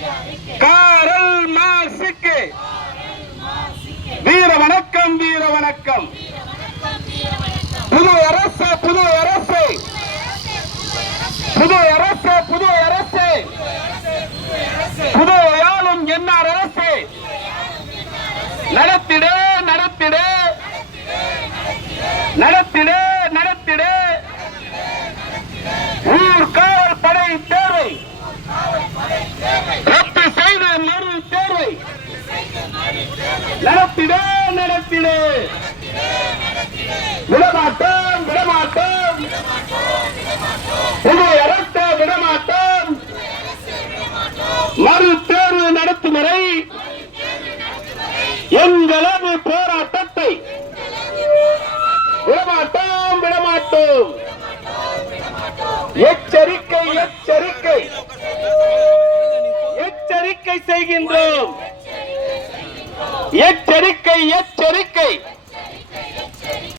காரல் மாசுக்கு. வீர வணக்கம் வீர வணக்கம். புது அரசு புது அரசு. புது அரசு புது அரசு. புது ஆளும் என்ன அரசு. நடத்திட நடத்திட. நடத்திட நடத்திட. ஊர் காவல் படை தேவை ரத்து செய்த மறு தேவை நடத்திட நடத்திடே. விடமாட்டோம் விடமாட்டோம். உங்களை அரச விடமாட்டோம். மறு தேர்வு நடத்தும் வரை எங்களது போராட்டத்தை விடமாட்டோம் விடமாட்டோம். எச்சரிக்கை எச்சரிக்கை. எச்சரிக்கை செய்கின்றோம். எச்சரிக்கை எச்சரிக்கை.